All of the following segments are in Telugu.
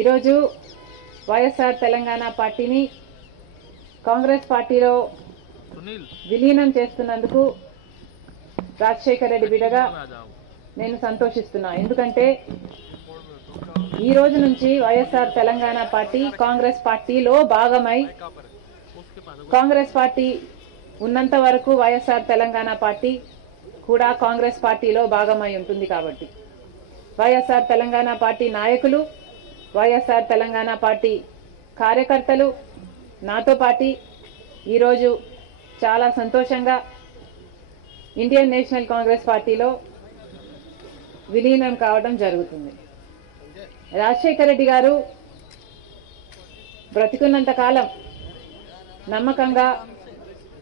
ఈరోజు వైఎస్ఆర్ తెలంగాణ పార్టీని కాంగ్రెస్ పార్టీలో విలీనం చేస్తున్నందుకు రాజశేఖర్ రెడ్డి బిడ్డగా నేను సంతోషిస్తున్నా. ఎందుకంటే ఈ రోజు నుంచి వైఎస్ఆర్ తెలంగాణ పార్టీ కాంగ్రెస్ పార్టీలో భాగమై కాంగ్రెస్ పార్టీ ఉన్నంత వరకు వైఎస్ఆర్ తెలంగాణ పార్టీ కూడా కాంగ్రెస్ పార్టీలో భాగమై ఉంటుంది. కాబట్టి వైఎస్ఆర్ తెలంగాణ పార్టీ నాయకులు, వైఎస్ఆర్ తెలంగాణ పార్టీ కార్యకర్తలు నాతో పాటు ఈరోజు చాలా సంతోషంగా ఇండియన్ నేషనల్ కాంగ్రెస్ పార్టీలో విలీనం కావడం జరుగుతుంది. రాజశేఖర్ రెడ్డి గారు బ్రతికున్నంత కాలం నమ్మకంగా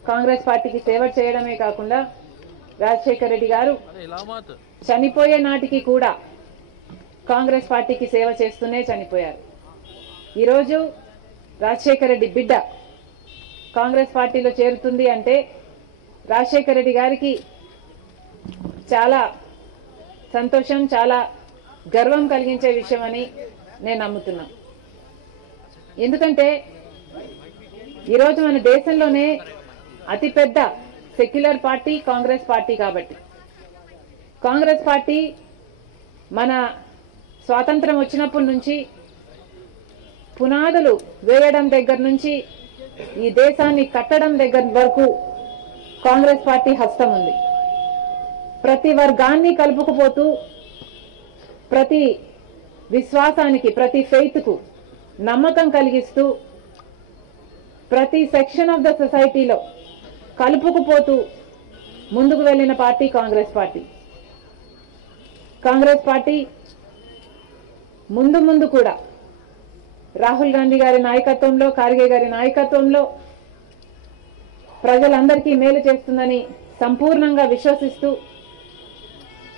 కాంగ్రెస్ పార్టీకి సేవ చేయడమే కాకుండా రాజశేఖర్ రెడ్డి గారు చనిపోయే నాటికి కూడా కాంగ్రెస్ పార్టీకి సేవ చేస్తూనే చనిపోయారు. ఈరోజు రాజశేఖర్ రెడ్డి బిడ్డ కాంగ్రెస్ పార్టీలో చేరుతుంది అంటే రాజశేఖర్ రెడ్డి గారికి చాలా సంతోషం, చాలా గర్వం కలిగించే విషయం అని నేను నమ్ముతున్నా. ఎందుకంటే ఈరోజు మన దేశంలోనే అతిపెద్ద సెక్యులర్ పార్టీ కాంగ్రెస్ పార్టీ. కాబట్టి కాంగ్రెస్ పార్టీ మన స్వాతంత్రం వచ్చినప్పటి నుంచి పునాదులు వేయడం దగ్గర నుంచి ఈ దేశాన్ని కట్టడం దగ్గర వరకు కాంగ్రెస్ పార్టీ హస్తం ఉంది. ప్రతి వర్గాన్ని కలుపుకుపోతూ, ప్రతి విశ్వాసానికి, ప్రతి ఫెయిత్కు నమ్మకం కలిగిస్తూ, ప్రతి సెక్షన్ ఆఫ్ ద సొసైటీలో కలుపుకుపోతూ ముందుకు వెళ్లిన party Congress party. Congress party ముందు ముందు కూడా రాహుల్ గాంధీ గారి నాయకత్వంలో, ఖార్గే గారి నాయకత్వంలో ప్రజలందరికీ మేలు చేస్తుందని సంపూర్ణంగా విశ్వసిస్తూ,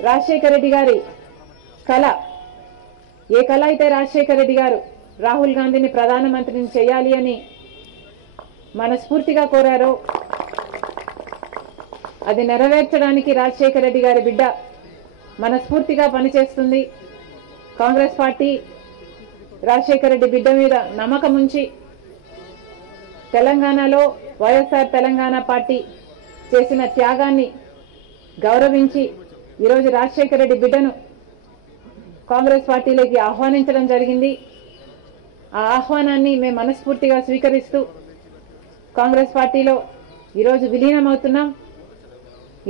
రాజశేఖర్ రెడ్డి గారి కళ, ఏ కళ అయితే రాజశేఖర్ రెడ్డి గారు రాహుల్ గాంధీని ప్రధానమంత్రిని చేయాలి అని మనస్ఫూర్తిగా కోరారో అది నెరవేర్చడానికి రాజశేఖర్ రెడ్డి గారి బిడ్డ మనస్ఫూర్తిగా పనిచేస్తుంది. కాంగ్రెస్ పార్టీ రాజశేఖర్ రెడ్డి బిడ్డ మీద నమ్మకం ఉంచి తెలంగాణలో వైఎస్ఆర్ తెలంగాణ పార్టీ చేసిన త్యాగాన్ని గౌరవించి ఈరోజు రాజశేఖర్ రెడ్డి బిడ్డను కాంగ్రెస్ పార్టీలోకి ఆహ్వానించడం జరిగింది. ఆ ఆహ్వానాన్ని మేము మనస్ఫూర్తిగా స్వీకరిస్తూ కాంగ్రెస్ పార్టీలో ఈరోజు విలీనమవుతున్నాం.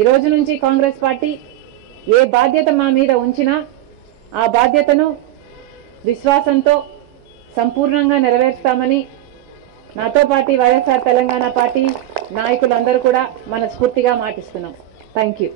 ఈరోజు నుంచి కాంగ్రెస్ పార్టీ ఏ బాధ్యత మా మీద ఉంచినా ఆ బాధ్యతను విశ్వాసంతో సంపూర్ణంగా నెరవేర్స్తామని నాతో పాటు వైఎస్ఆర్ తెలంగాణ పార్టీ నాయకులందరూ కూడా మనస్ఫూర్తిగా మాటిస్తున్నాం. Thank you.